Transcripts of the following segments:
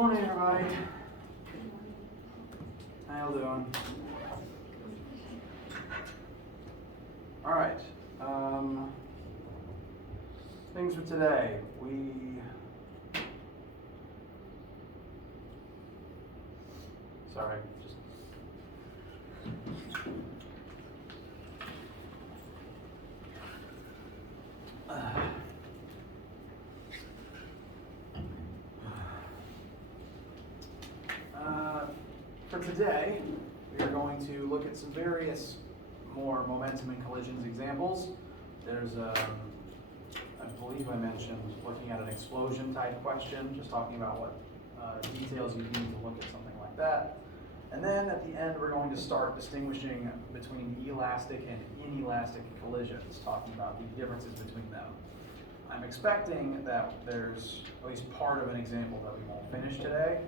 Morning, everybody. How you doing? All right. Things for today. Sorry. For today, we are going to look at some various more momentum and collisions examples. There's, I believe I mentioned looking at an explosion type question, just talking about what details you need to look at something like that. And then at the end, we're going to start distinguishing between elastic and inelastic collisions, talking about the differences between them. I'm expecting that there's at least part of an example that we won't finish today,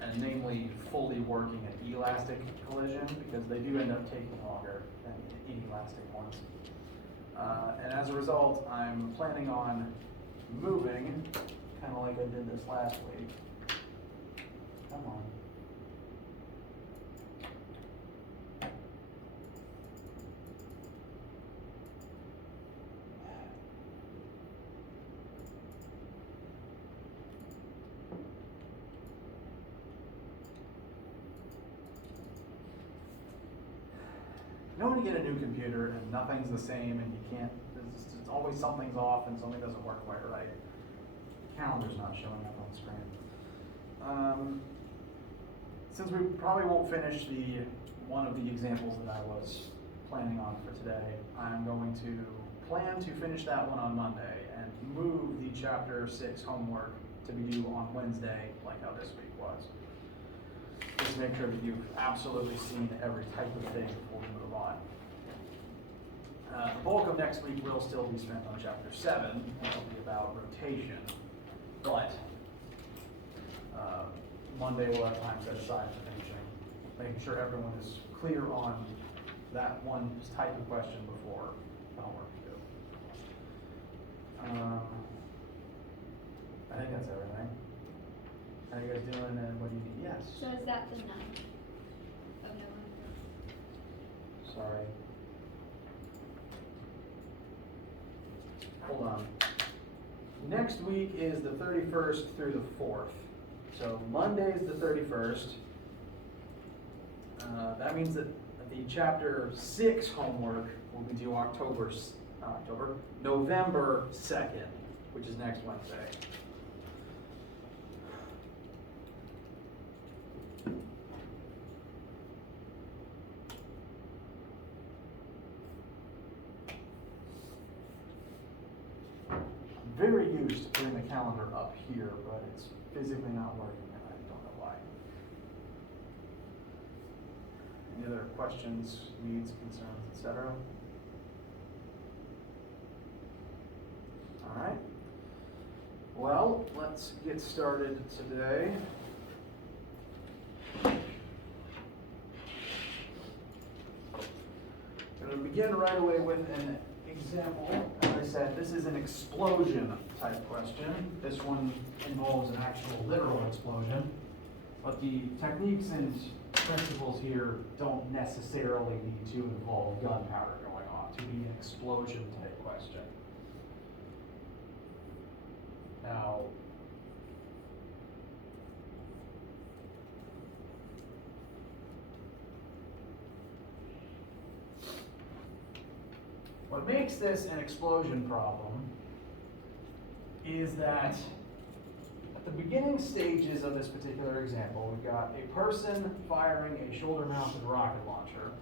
and namely fully working an elastic collision, because they do end up taking longer than inelastic ones. And as a result, I'm planning on moving, kind of like I did this last week. Come on. You know when you get a new computer and nothing's the same and you can't, it's always something's off and something doesn't work quite right. Calendar's not showing up on the screen. Since we probably won't finish one of the examples that I was planning on for today, I'm going to plan to finish that one on Monday and move the chapter 6 homework to be due on Wednesday, like how this week was. Just to make sure that you've absolutely seen every type of thing before we move on. The bulk of next week will still be spent on chapter 7, which will be about rotation. But Monday we'll have time set aside for finishing, making sure everyone is clear on that one type of question before the homework is due. I think that's everything. How you guys doing, and what do you need? Yes. So is that the 9th of November? Sorry. Hold on. Next week is the 31st through the 4th. So Monday is the 31st. That means that the chapter 6 homework will be due November 2nd, which is next Wednesday. Very used to putting the calendar up here, but it's physically not working, and I don't know why. Any other questions, needs, concerns, etc.? All right. Well, let's get started today. I'm going to begin right away with an example. As I said, this is an explosion type question. This one involves an actual literal explosion, but the techniques and principles here don't necessarily need to involve gunpowder going on to be an explosion type question. Now, what makes this an explosion problem is that at the beginning stages of this particular example, we've got a person firing a shoulder-mounted rocket launcher.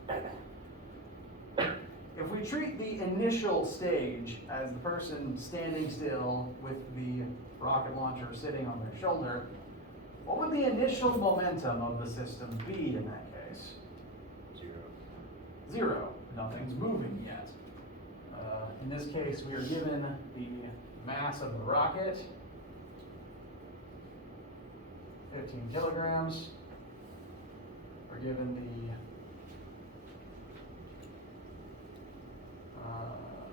If we treat the initial stage as the person standing still with the rocket launcher sitting on their shoulder, what would the initial momentum of the system be in that case? Zero. Nothing's moving yet. In this case, we are given the mass of the rocket, 15 kilograms. We're given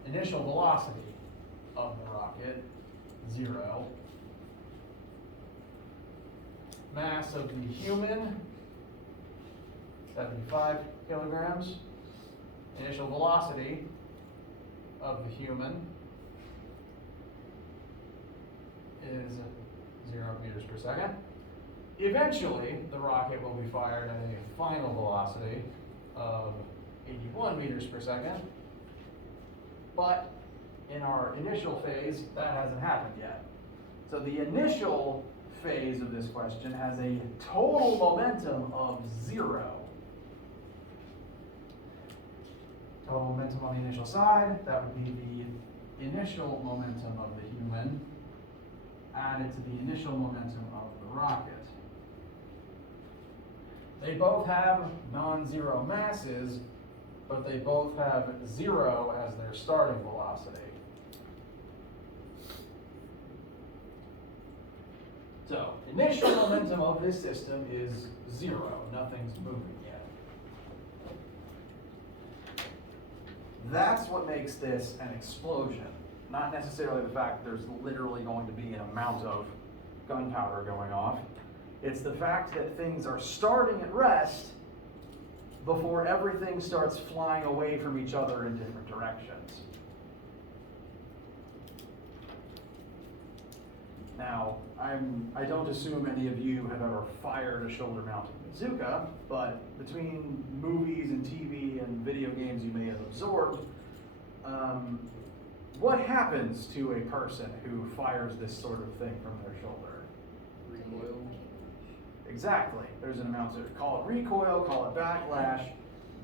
the initial velocity of the rocket, 0. mass of the human, 75 kilograms. Initial velocity of the human is 0 meters per second. Eventually, the rocket will be fired at a final velocity of 81 meters per second. But in our initial phase, that hasn't happened yet. So the initial phase of this question has a total momentum of 0. Total momentum on the initial side, that would be the initial momentum of the human added to the initial momentum of the rocket. They both have non-zero masses, but they both have 0 as their starting velocity. So, initial momentum of this system is 0. Nothing's moving yet. That's what makes this an explosion. Not necessarily the fact that there's literally going to be an amount of gunpowder going off. It's the fact that things are starting at rest before everything starts flying away from each other in different directions. Now, I don't assume any of you have ever fired a shoulder-mounted bazooka, but between movies and TV and video games you may have absorbed, what happens to a person who fires this sort of thing from their shoulder? Recoil. Exactly. There's an amount of, call it recoil, call it backlash.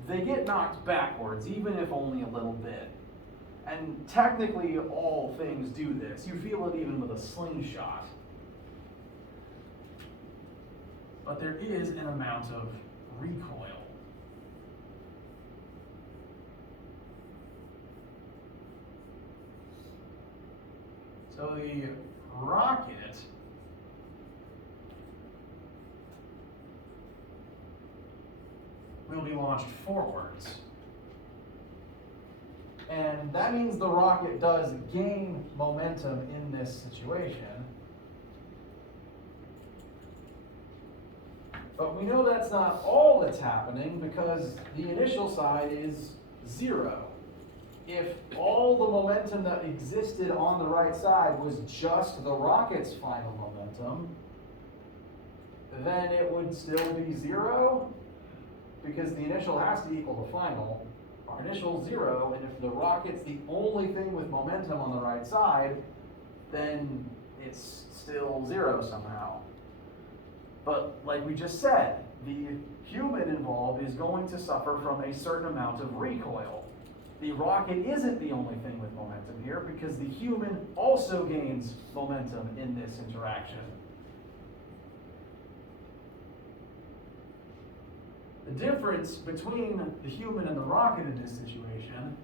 They get knocked backwards, even if only a little bit. And technically all things do this. You feel it even with a slingshot. But there is an amount of recoil. So the rocket will be launched forwards. And that means the rocket does gain momentum in this situation. But we know that's not all that's happening because the initial side is 0. If all the momentum that existed on the right side was just the rocket's final momentum, then it would still be 0 because the initial has to equal the final. Our initial 0, and if the rocket's the only thing with momentum on the right side, then it's still 0 somehow. But like we just said, the human involved is going to suffer from a certain amount of recoil. The rocket isn't the only thing with momentum here because the human also gains momentum in this interaction. The difference between the human and the rocket in this situation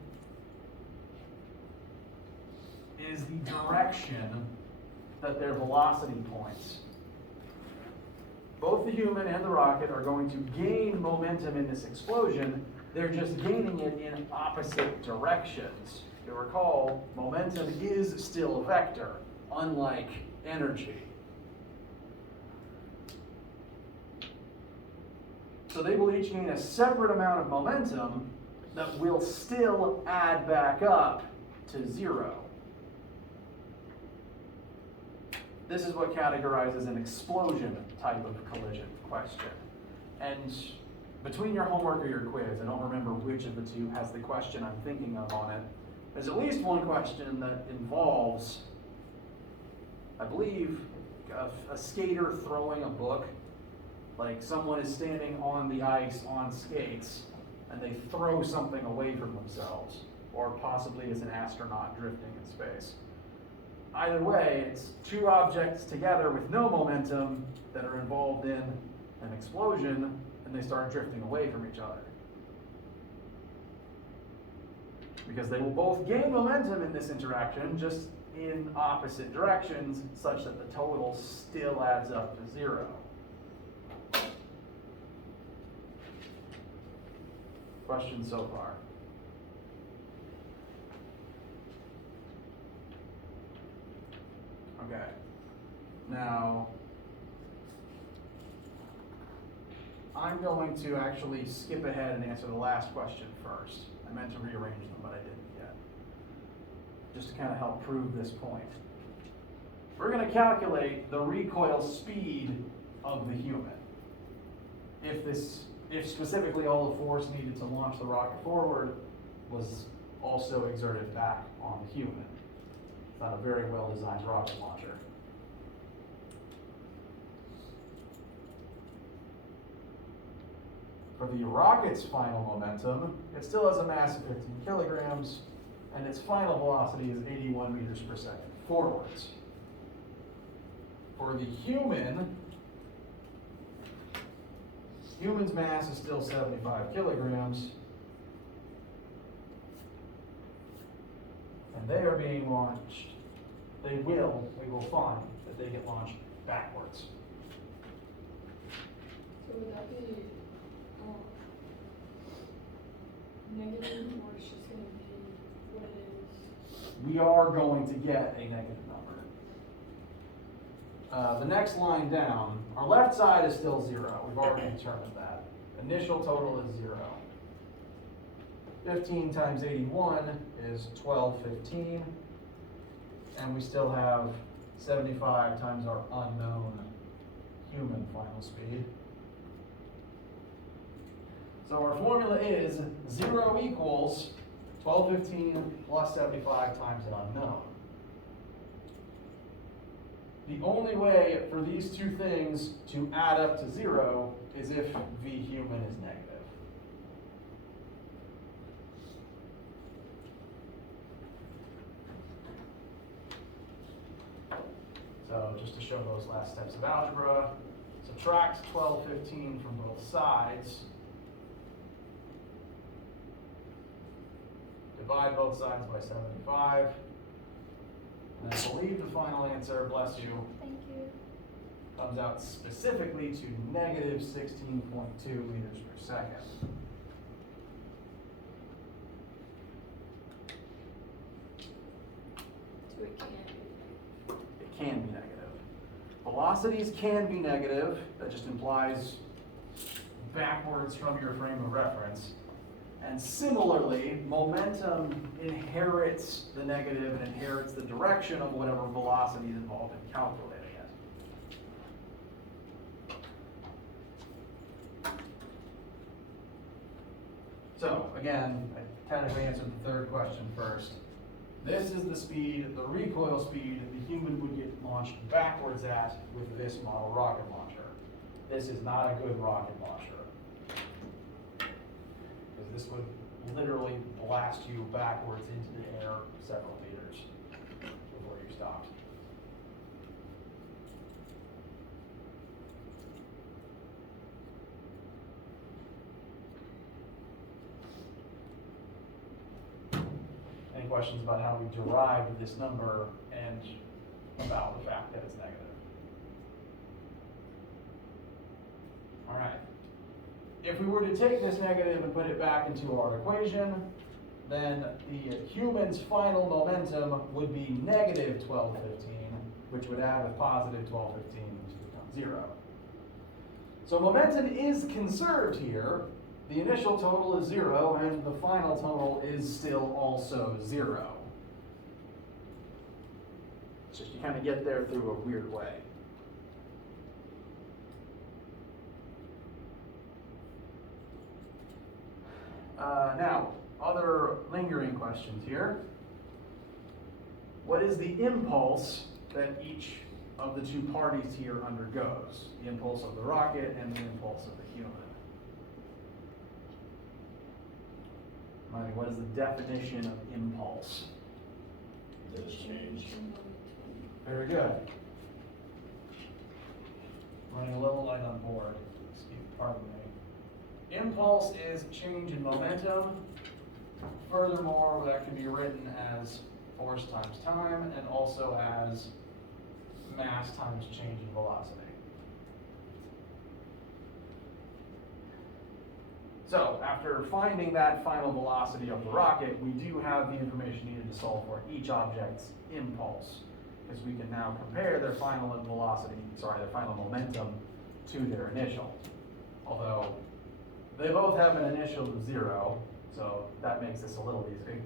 is the direction that their velocity points. Both the human and the rocket are going to gain momentum in this explosion. They're just gaining it in opposite directions. You'll recall, momentum is still a vector, unlike energy. So they will each gain a separate amount of momentum that will still add back up to 0. This is what categorizes an explosion type of collision question. And between your homework or your quiz, I don't remember which of the two has the question I'm thinking of on it. There's at least one question that involves, I believe, a skater throwing a book. Like someone is standing on the ice on skates and they throw something away from themselves, or possibly it's an astronaut drifting in space. Either way, it's two objects together with no momentum that are involved in an explosion, and they start drifting away from each other. Because they will both gain momentum in this interaction, just in opposite directions, such that the total still adds up to 0. Questions so far? Okay. Now, I'm going to actually skip ahead and answer the last question first. I meant to rearrange them, but I didn't yet. Just to kind of help prove this point. We're going to calculate the recoil speed of the human. If specifically all the force needed to launch the rocket forward was also exerted back on the human. It's not a very well designed rocket launcher. For the rocket's final momentum, it still has a mass of 15 kilograms, and its final velocity is 81 meters per second forwards. For the human's mass is still 75 kilograms, and they are being launched. We will find that they get launched backwards. So would that be negative, or it's just going to be what it is? We are going to get a negative number. The next line down, our left side is still 0. We've already determined that. Initial total is 0. 15 times 81 is 1215. And we still have 75 times our unknown human final speed. So our formula is 0 equals 1215 plus 75 times an unknown. The only way for these two things to add up to 0 is if v human is negative. So just to show those last steps of algebra, subtract 1215 from both sides. Divide both sides by 75. And I believe the final answer, bless you, Thank you. comes out specifically to negative 16.2 meters per second. So it can't be. It can be negative. Velocities can be negative. That just implies backwards from your frame of reference. And similarly, momentum inherits the negative and inherits the direction of whatever velocity is involved in calculating it. So again, I technically answered the third question first. This is the speed, the recoil speed the human would get launched backwards at with this model rocket launcher. This is not a good rocket launcher. This would literally blast you backwards into the air several meters before you stopped. Any questions about how we derived this number and about the fact that it's negative? All right. If we were to take this negative and put it back into our equation, then the human's final momentum would be negative 1215, which would add with positive 1215 to become 0. So momentum is conserved here. The initial total is 0, and the final total is still also 0. It's just you kind of get there through a weird way. Now, other lingering questions here. What is the impulse that each of the two parties here undergoes? The impulse of the rocket and the impulse of the human. Remind me, what is the definition of impulse? The change in momentum. Very good. Running a little light on board. Pardon me. Impulse is change in momentum. Furthermore, that can be written as force times time and also as mass times change in velocity. So, after finding that final velocity of the rocket, we do have the information needed to solve for each object's impulse, because we can now compare their final velocity, their final momentum to their initial. Although They both have an initial of 0, so that makes this a little easy.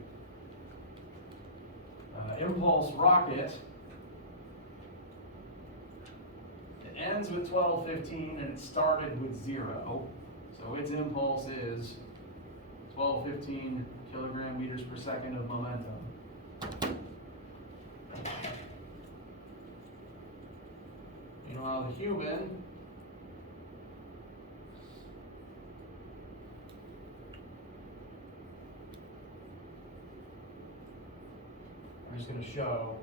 Impulse rocket, it ends with 1215 and it started with 0. So its impulse is 1215 kilogram meters per second of momentum. Meanwhile, the human I'm just going to show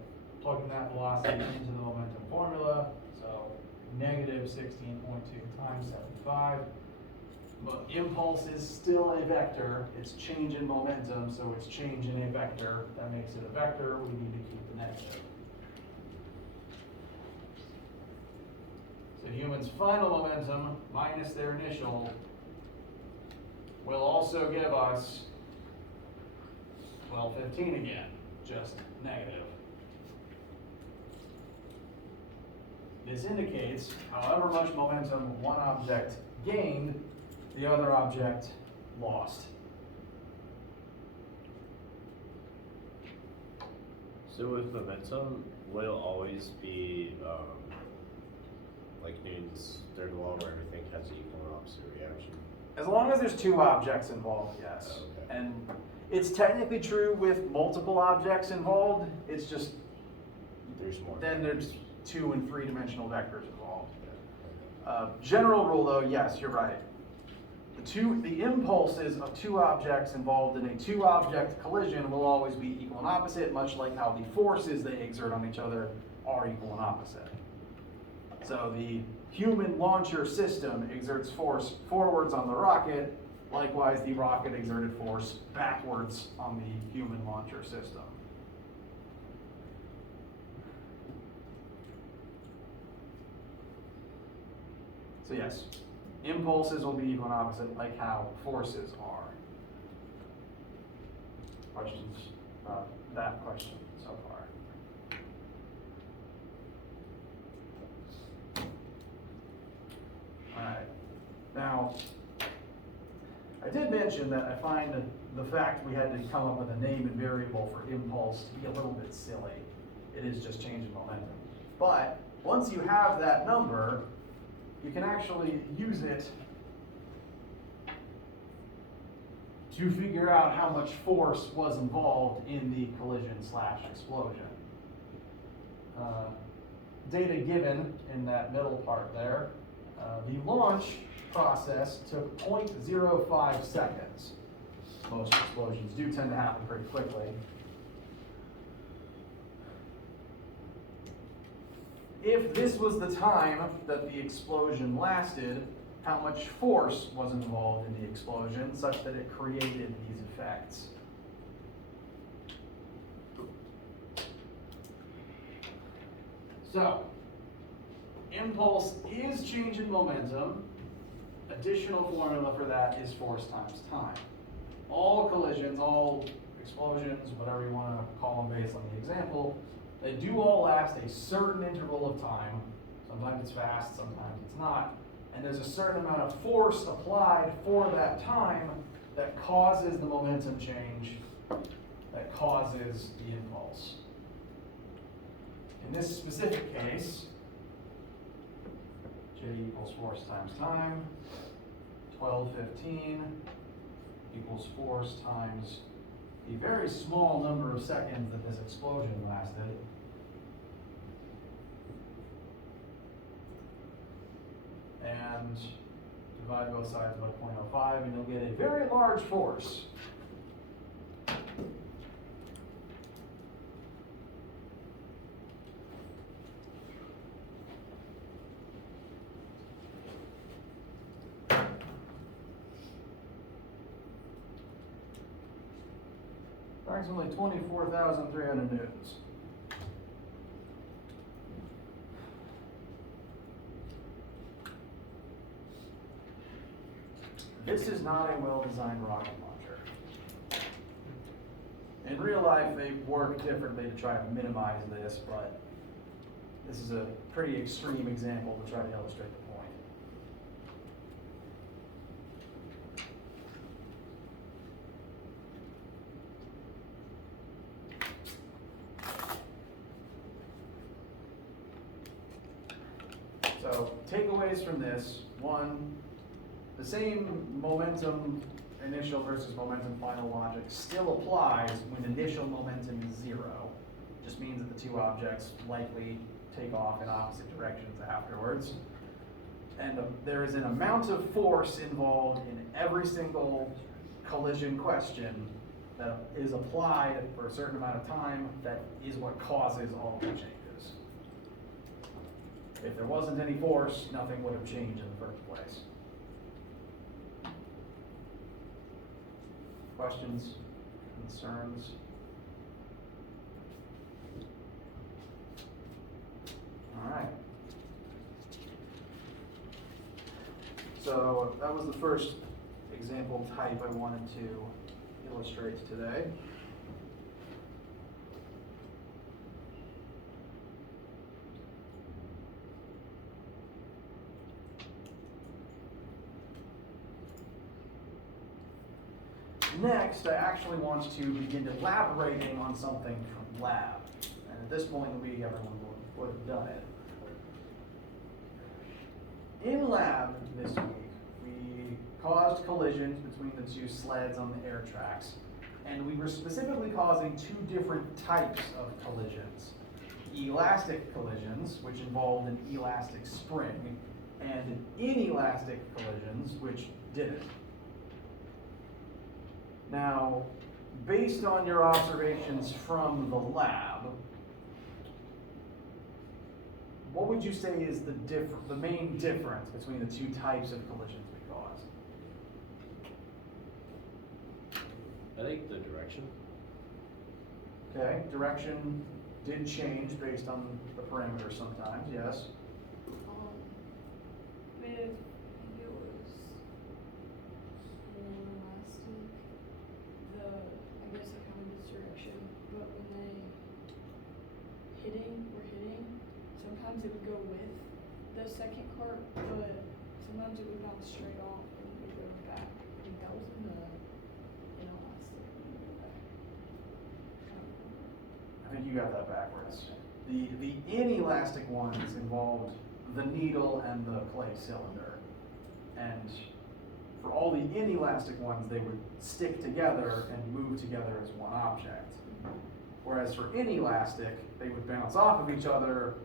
plugging that velocity into the momentum formula. So negative 16.2 times 75. But impulse is still a vector. It's change in momentum, so it's change in a vector. That makes it a vector. We need to keep the negative. So humans' final momentum minus their initial will also give us 1215 again, just negative. This indicates however much momentum one object gained, the other object lost. So with momentum, will it always be like Newton's third law where everything has an equal and opposite reaction? As long as there's two objects involved, yes. Oh, okay. And it's technically true with multiple objects involved. It's just There's more. then there's 2 and 3 dimensional vectors involved. Okay. General rule though, yes, you're right. The impulses of 2 objects involved in a 2-object collision will always be equal and opposite, much like how the forces they exert on each other are equal and opposite. So the human launcher system exerts force forwards on the rocket, likewise the rocket exerted force backwards on the human launcher system. So yes, impulses will be equal and opposite like how forces are. Questions about that question so far? Alright, now, I did mention that I find the fact we had to come up with a name and variable for impulse to be a little bit silly. It is just change in momentum. But once you have that number, you can actually use it to figure out how much force was involved in the collision/explosion. Data given in that middle part there, the launch process took 0.05 seconds. Most explosions do tend to happen pretty quickly. If this was the time that the explosion lasted, how much force was involved in the explosion such that it created these effects? So, impulse is change in momentum. Additional formula for that is force times time. All collisions, all explosions, whatever you want to call them based on the example, they do all last a certain interval of time. Sometimes it's fast, sometimes it's not. And there's a certain amount of force applied for that time that causes the momentum change, that causes the impulse. In this specific case, J equals force times time, 1215 equals force times the very small number of seconds that this explosion lasted. And divide both sides by 0.05 and you'll get a very large force. Approximately 24,300 newtons. This is not a well-designed rocket launcher. In real life, they work differently to try to minimize this, but this is a pretty extreme example to try to illustrate the point. So takeaways from this, one, the same momentum initial versus momentum final logic still applies when initial momentum is 0. Just means that the two objects likely take off in opposite directions afterwards. And there is an amount of force involved in every single collision question that is applied for a certain amount of time that is what causes all of the changes. If there wasn't any force, nothing would have changed in the first place. Questions, concerns? All right. So that was the first example type I wanted to illustrate today. Next, I actually want to begin elaborating on something from lab. And at this point in the week, everyone would have done it. In lab this week, we caused collisions between the two sleds on the air tracks, and we were specifically causing two different types of collisions. Elastic collisions, which involved an elastic spring, and inelastic collisions, which didn't. Now, based on your observations from the lab, what would you say is the main difference between the two types of collisions we caused? I think the direction. Okay, direction did change based on the parameters sometimes, yes. With, I think it was Inelastic, I guess it kind of this direction, but when they were hitting, sometimes it would go with the second cart, but sometimes it would bounce straight off and it would go back. I think that was in the Inelastic. I think you got that backwards. The inelastic ones involved the needle and the clay cylinder. And for all the inelastic ones, they would stick together and move together as one object. Whereas for inelastic, they would bounce off of each other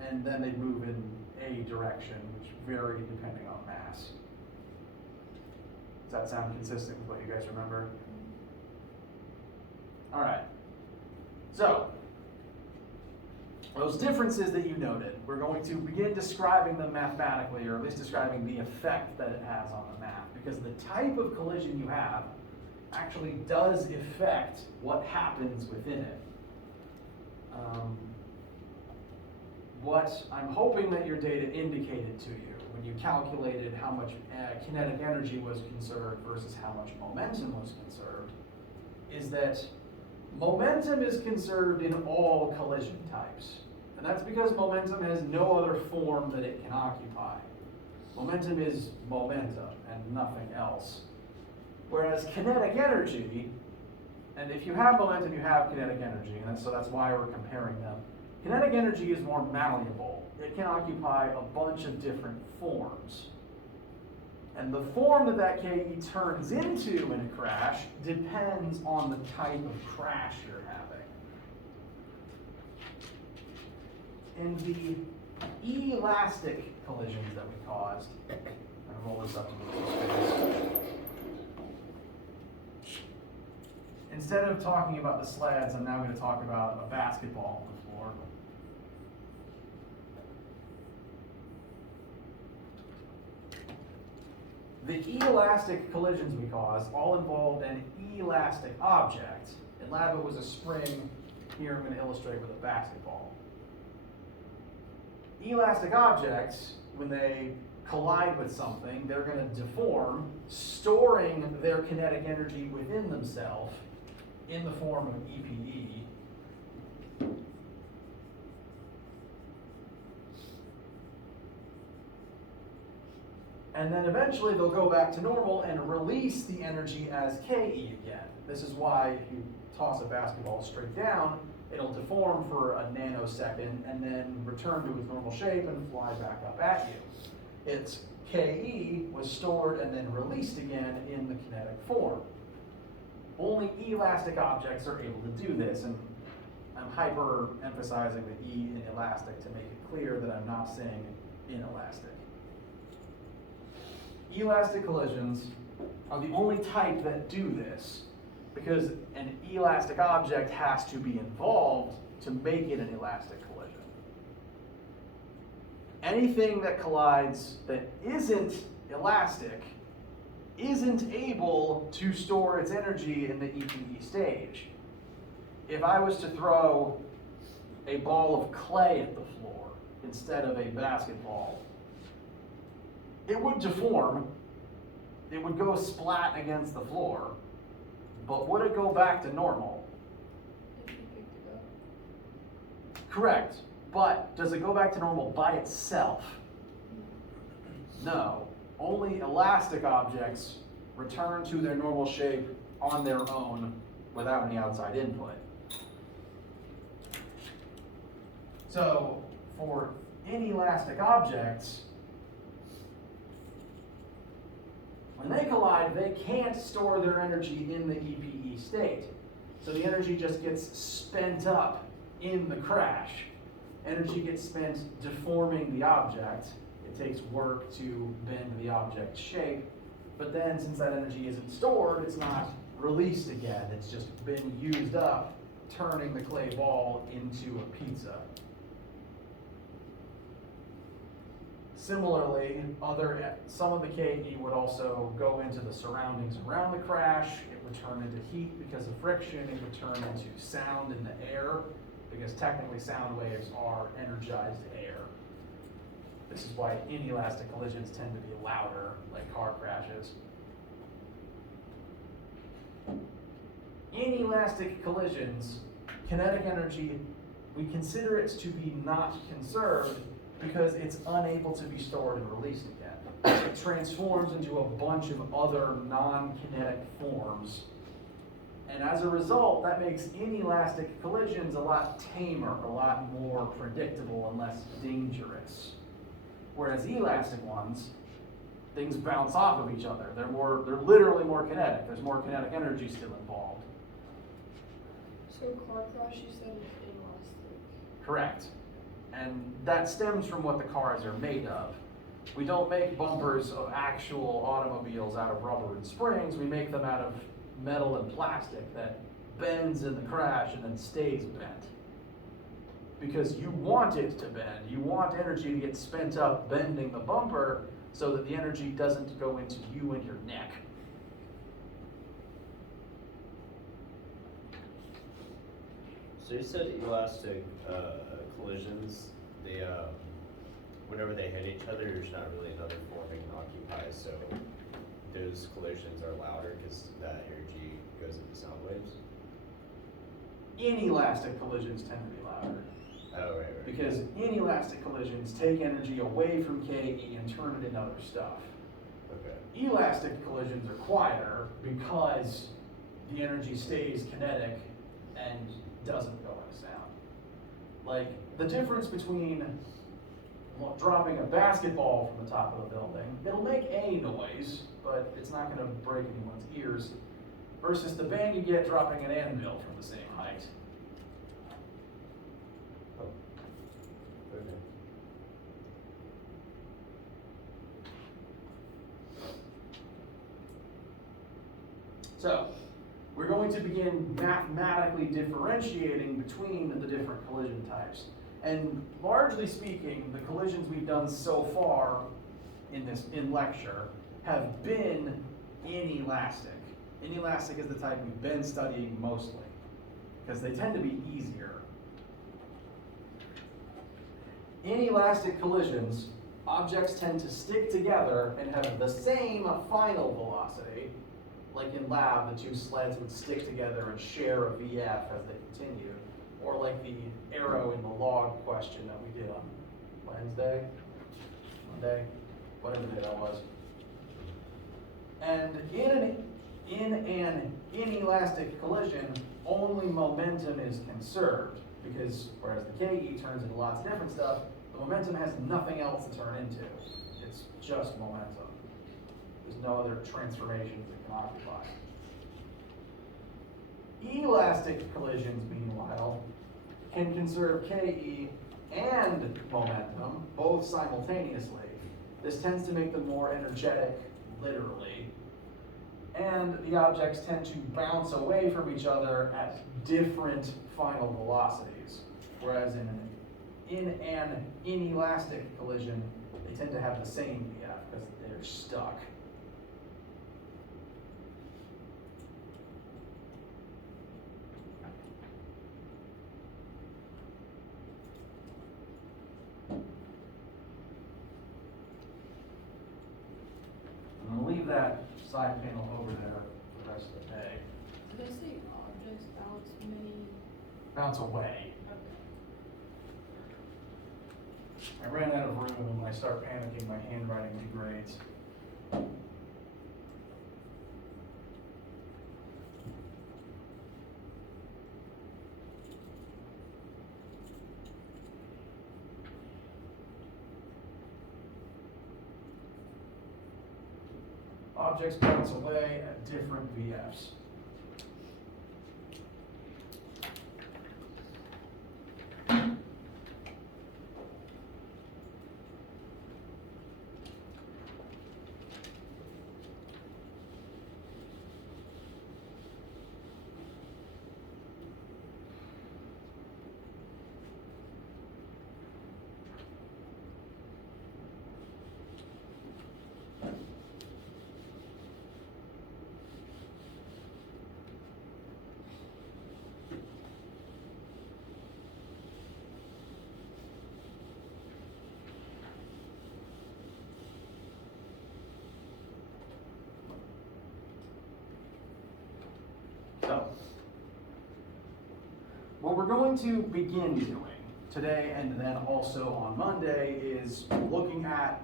and then they'd move in a direction, which varied depending on mass. Does that sound consistent with what you guys remember? All right. So, those differences that you noted, we're going to begin describing them mathematically, or at least describing the effect that it has on the math, because the type of collision you have actually does affect what happens within it. What I'm hoping that your data indicated to you when you calculated how much kinetic energy was conserved versus how much momentum was conserved is that momentum is conserved in all collision types. And that's because momentum has no other form that it can occupy. Momentum is momentum and nothing else. Whereas kinetic energy, and if you have momentum, you have kinetic energy, and so that's why we're comparing them. Kinetic energy is more malleable. It can occupy a bunch of different forms. And the form that KE turns into in a crash depends on the type of crash you're having. In the elastic collisions that we caused, I'm going to roll this up a little bit. Instead of talking about the sleds, I'm now going to talk about a basketball on the floor. The elastic collisions we caused all involved an elastic object. In lab, it was a spring. Here, I'm going to illustrate with a basketball. Elastic objects, when they collide with something, they're going to deform, storing their kinetic energy within themselves in the form of EPE. And then eventually they'll go back to normal and release the energy as KE again. This is why if you toss a basketball straight down, It'll deform for a nanosecond and then return to its normal shape and fly back up at you. Its Ke was stored and then released again in the kinetic form. Only elastic objects are able to do this, and I'm hyper emphasizing the E in elastic to make it clear that I'm not saying inelastic. Elastic collisions are the only type that do this, because an elastic object has to be involved to make it an elastic collision. Anything that collides that isn't elastic isn't able to store its energy in the EPE stage. If I was to throw a ball of clay at the floor instead of a basketball, it would deform, it would go splat against the floor, but would it go back to normal? If you picked it up. Correct, but does it go back to normal by itself? No, only elastic objects return to their normal shape on their own without any outside input. So, for inelastic objects, when they collide, they can't store their energy in the EPE state. So the energy just gets spent up in the crash. Energy gets spent deforming the object. It takes work to bend the object's shape, but then since that energy isn't stored, it's not released again. It's just been used up, turning the clay ball into a pizza. Similarly, some of the Ke would also go into the surroundings around the crash. It would turn into heat because of friction. It would turn into sound in the air, because technically sound waves are energized air. This is why inelastic collisions tend to be louder, like car crashes. Inelastic collisions, kinetic energy, we consider it to be not conserved because it's unable to be stored and released again. It transforms into a bunch of other non-kinetic forms. And as a result, that makes inelastic collisions a lot tamer, a lot more predictable and less dangerous. Whereas elastic ones, things bounce off of each other. They're literally more kinetic. There's more kinetic energy still involved. So car crash, you said is inelastic. Correct. And that stems from what the cars are made of. We don't make bumpers of actual automobiles out of rubber and springs. We make them out of metal and plastic that bends in the crash and then stays bent. Because you want it to bend. You want energy to get spent up bending the bumper so that the energy doesn't go into you and your neck. So you said elastic collisions, they whenever they hit each other, there's not really another forming occupies, so those collisions are louder because that energy goes into sound waves. Inelastic collisions tend to be louder. Oh, right. Because inelastic collisions take energy away from Ke and turn it into other stuff. Okay. Elastic collisions are quieter because the energy stays kinetic and doesn't go into sound. Like, the difference between dropping a basketball from the top of the building, it'll make a noise, but it's not going to break anyone's ears, versus the bang you get dropping an anvil from the same height. Oh. Okay. So, we're going to begin mathematically differentiating between the different collision types. And largely speaking, the collisions we've done so far in lecture have been inelastic. Inelastic is the type we've been studying mostly, because they tend to be easier. Inelastic collisions, objects tend to stick together and have the same final velocity. Like in lab, the two sleds would stick together and share a VF as they continued. Or like the arrow in the log question that we did on Wednesday, Monday, whatever day that was. And in an in an inelastic collision, only momentum is conserved, because whereas the KE turns into lots of different stuff, the momentum has nothing else to turn into. It's just momentum. There's no other transformations it can occupy. Elastic collisions, meanwhile, can conserve KE and momentum both simultaneously. This tends to make them more energetic, literally, and the objects tend to bounce away from each other at different final velocities, whereas in an inelastic collision, they tend to have the same VF because they're stuck. I'm going to leave that side panel over there for the rest of the day. Did they say objects bounce many? Bounce away. Okay. I ran out of room, and when I start panicking, my handwriting degrades. Objects bounce away at different VFs. So, what we're going to begin doing today and then also on Monday is looking at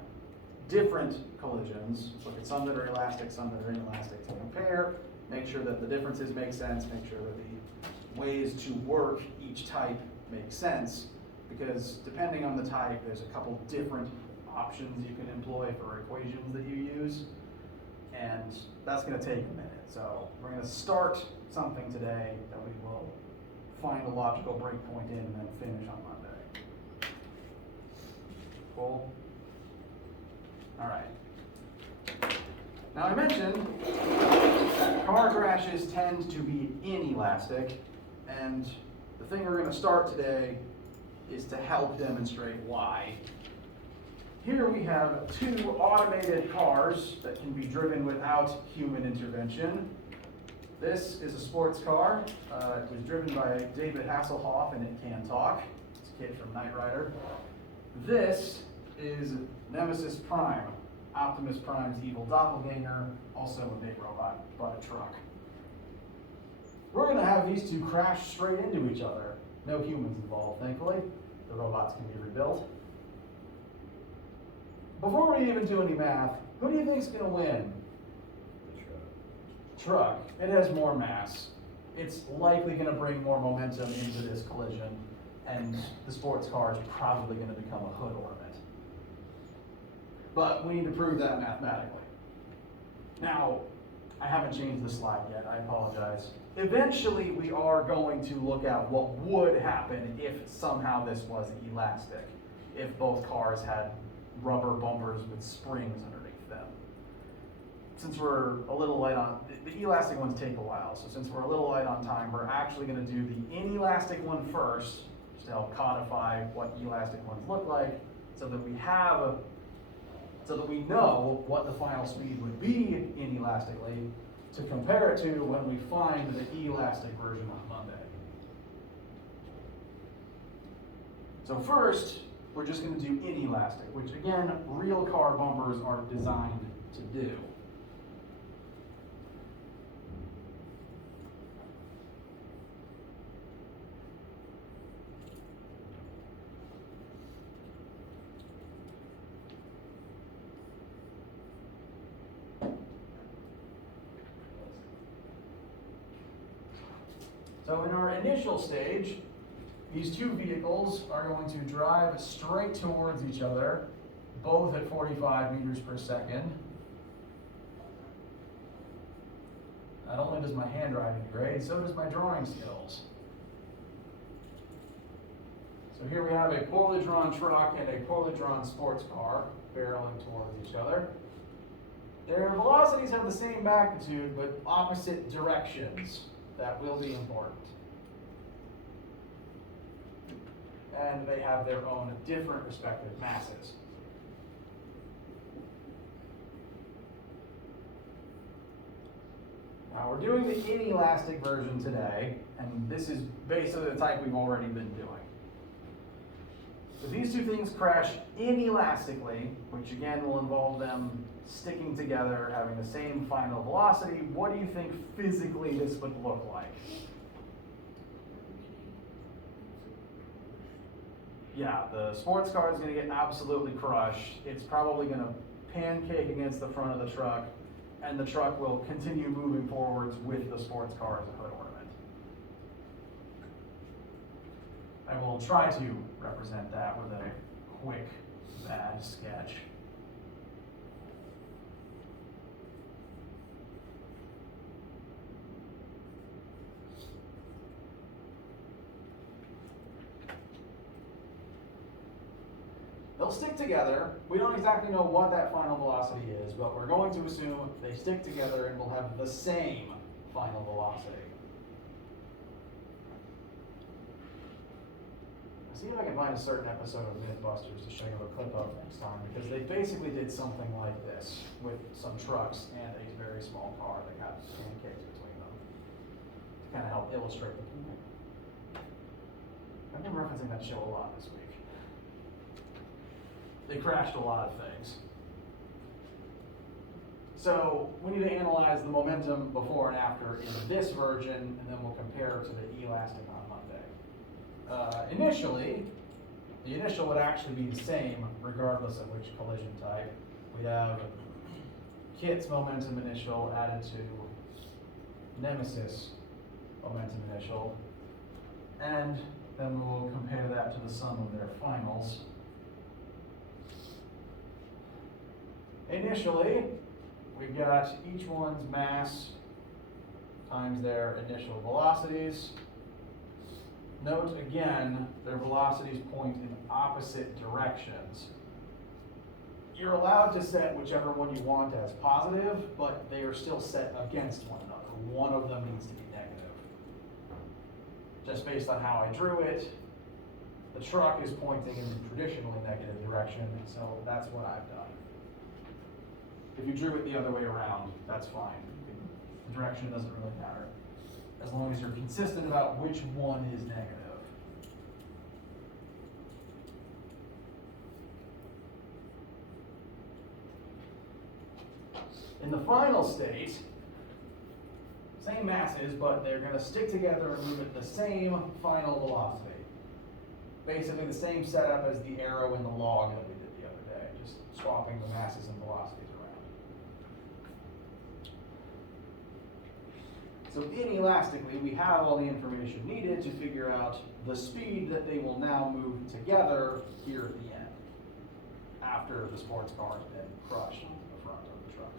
different collisions, look at some that are elastic, some that are inelastic to compare, make sure that the differences make sense, make sure that the ways to work each type make sense, because depending on the type, there's a couple different options you can employ for equations that you use, and that's going to take a minute. So we're going to start something today that we will find a logical breakpoint in and then finish on Monday. Cool? All right. Now I mentioned car crashes tend to be inelastic, and the thing we're going to start today is to help demonstrate why. Here we have two automated cars that can be driven without human intervention. This is a sports car. It was driven by David Hasselhoff, and it can talk. It's a kid from Knight Rider. This is Nemesis Prime, Optimus Prime's evil doppelganger, also a big robot, but a truck. We're going to have these two crash straight into each other. No humans involved, thankfully. The robots can be rebuilt. Before we even do any math, who do you think is going to win? The Truck. It has more mass. It's likely going to bring more momentum into this collision, and the sports car is probably going to become a hood ornament. But we need to prove that mathematically. Now, I haven't changed the slide yet, I apologize. Eventually, we are going to look at what would happen if somehow this was elastic, if both cars had rubber bumpers with springs underneath them. Since we're a little light on, the elastic ones take a while, so since we're a little light on time, we're actually going to do the inelastic one first, just to help codify what elastic ones look like, so that we know what the final speed would be inelastically to compare it to when we find the elastic version on Monday. So first, we're just going to do inelastic, which again, real car bumpers are designed to do. So in our initial stage, these two vehicles are going to drive straight towards each other, both at 45 meters per second. Not only does my handwriting degrade, so does my drawing skills. So here we have a poorly drawn truck and a poorly drawn sports car barreling towards each other. Their velocities have the same magnitude, but opposite directions. That will be important. And they have their own different respective masses. Now we're doing the inelastic version today, and this is basically the type we've already been doing. If these two things crash inelastically, which again will involve them sticking together, having the same final velocity, what do you think physically this would look like? Yeah, the sports car is going to get absolutely crushed. It's probably going to pancake against the front of the truck, and the truck will continue moving forwards with the sports car as a hood ornament. I will try to represent that with a quick, bad sketch. They'll stick together. We don't exactly know what that final velocity is, but we're going to assume they stick together and will have the same final velocity. See if I can find a certain episode of Mythbusters to show you a clip of next time, because they basically did something like this with some trucks and a very small car that got pancakes between them to kind of help illustrate the point. I've been referencing that show a lot this week. They crashed a lot of things. So we need to analyze the momentum before and after in this version, and then we'll compare to the elastic on Monday. Initially, the initial would actually be the same regardless of which collision type. We have Kit's momentum initial added to Nemesis momentum initial, and then we'll compare that to the sum of their finals. Initially, we've got each one's mass times their initial velocities. Note again, their velocities point in opposite directions. You're allowed to set whichever one you want as positive, but they are still set against one another. One of them needs to be negative. Just based on how I drew it, the truck is pointing in the traditionally negative direction, so that's what I've done. If you drew it the other way around, that's fine. The direction doesn't really matter, as long as you're consistent about which one is negative. In the final state, same masses, but they're going to stick together and move at the same final velocity. Basically the same setup as the arrow in the log that we did the other day, just swapping the masses and velocities around. So inelastically, we have all the information needed to figure out the speed that they will now move together here at the end, after the sports car has been crushed into the front of the truck.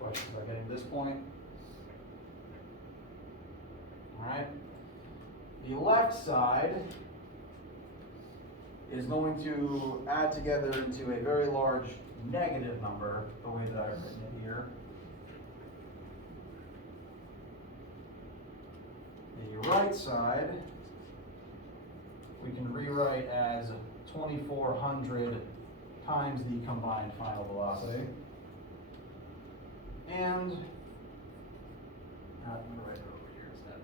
Questions about getting to this point? All right. The left side is going to add together into a very large negative number, the way that I've written it here. The right side we can rewrite as 2,400 times the combined final velocity. And I'm going to write it over here instead.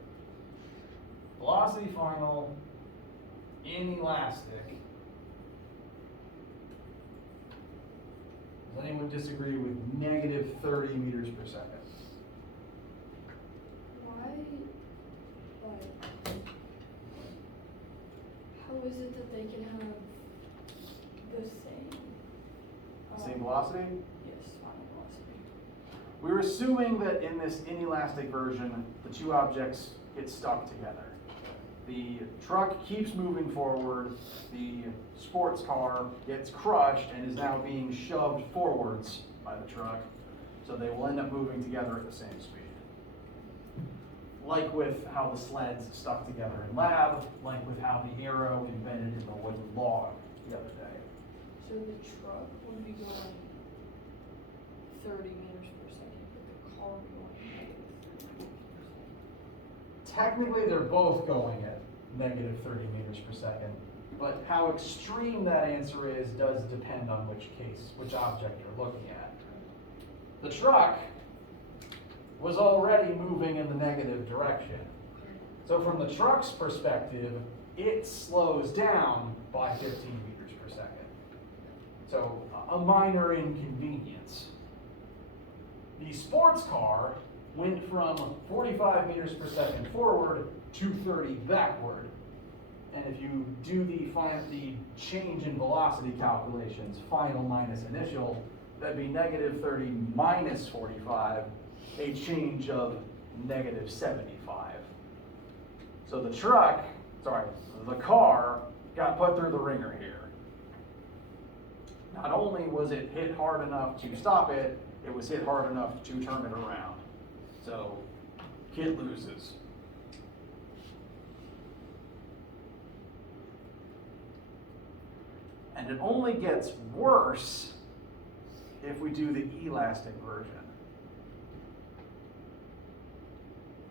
Velocity final inelastic. Does anyone disagree with negative 30 meters per second? Why, how is it that they can have the same? Same velocity? Yes, final velocity. we're assuming that in this inelastic version, the two objects get stuck together. The truck keeps moving forward, the sports car gets crushed and is now being shoved forwards by the truck, so they will end up moving together at the same speed. Like with how the sleds stuck together in lab, like with how the arrow embedded in the wooden log the other day. So the truck would be going 30 meters per second, but the car would be going negative 30 meters per second. Technically, they're both going at negative 30 meters per second, but how extreme that answer is does depend on which case, which object you're looking at. The truck was already moving in the negative direction. So from the truck's perspective, it slows down by 15 meters per second. So a minor inconvenience. The sports car went from 45 meters per second forward to 30 backward. And if you do the change in velocity calculations, final minus initial, that'd be negative 30 minus 45, a change of negative 75. So the car got put through the ringer here. Not only was it hit hard enough to stop it, it was hit hard enough to turn it around. So, kid loses. And it only gets worse if we do the elastic version.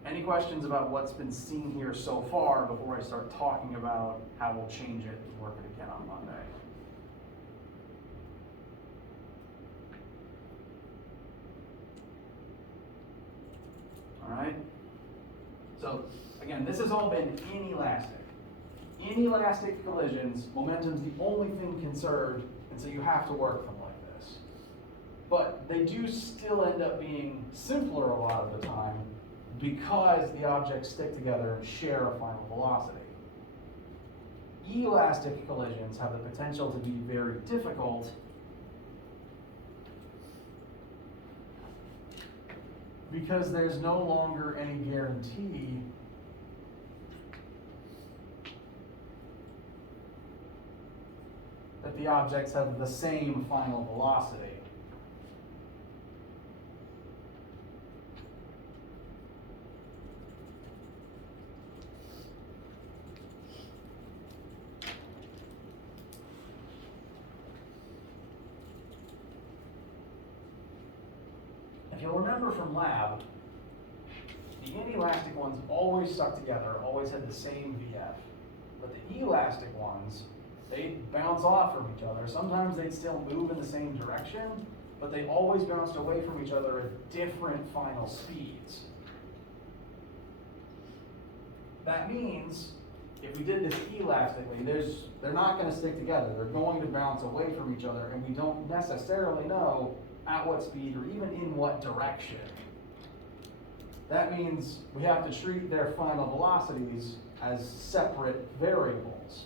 Any questions about what's been seen here so far before I start talking about how we'll change it and work it again on Monday? All right? So, again, this has all been inelastic. Inelastic collisions, momentum's the only thing conserved, and so you have to work them like this. But they do still end up being simpler a lot of the time because the objects stick together and share a final velocity. Elastic collisions have the potential to be very difficult because there's no longer any guarantee that the objects have the same final velocity. If you'll remember from lab, the inelastic ones always stuck together, always had the same VF. But the elastic ones, they bounce off from each other. Sometimes they'd still move in the same direction, but they always bounced away from each other at different final speeds. That means if we did this elastically, they're not going to stick together. They're going to bounce away from each other, and we don't necessarily know at what speed or even in what direction. That means we have to treat their final velocities as separate variables.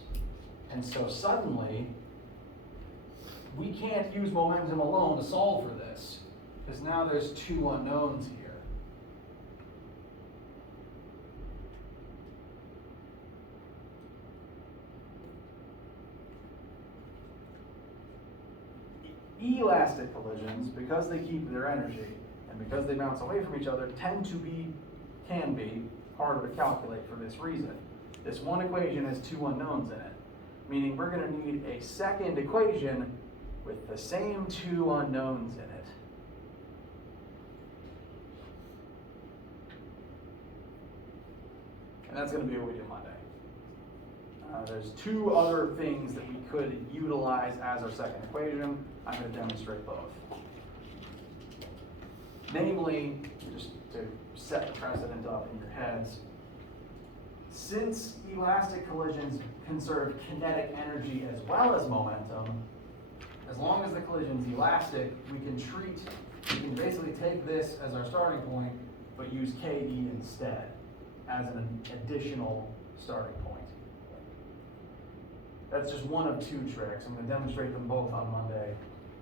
And so suddenly, we can't use momentum alone to solve for this, because now there's two unknowns here. Elastic collisions, because they keep their energy and because they bounce away from each other, can be harder to calculate for this reason. This one equation has two unknowns in it, meaning we're going to need a second equation with the same two unknowns in it. And that's going to be what we do Monday. There's two other things that we could utilize as our second equation. I'm going to demonstrate both. Namely, just to set the precedent up in your heads, since elastic collisions conserve kinetic energy as well as momentum, as long as the collision's elastic, we can basically take this as our starting point, but use KE instead as an additional starting point. That's just one of two tricks. I'm going to demonstrate them both on Monday,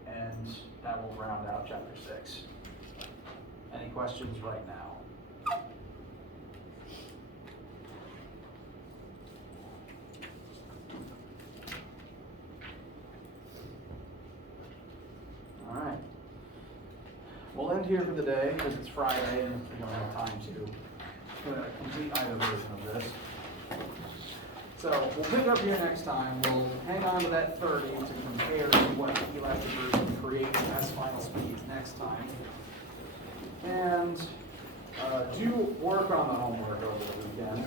and that will round out chapter 6. Any questions right now? All right. We'll end here for the day because it's Friday and we don't have time to complete either version of this. So we'll pick up here next time. We'll hang on to that 30 to compare to what the elastic version creates as final speeds next time. And do work on the homework over the weekend.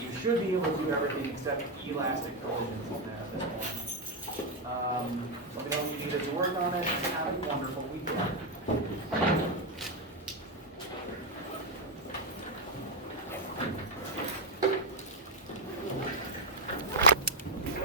You should be able to do everything except elastic collisions at this point. Let me know what you needed to work on it. Have a wonderful week.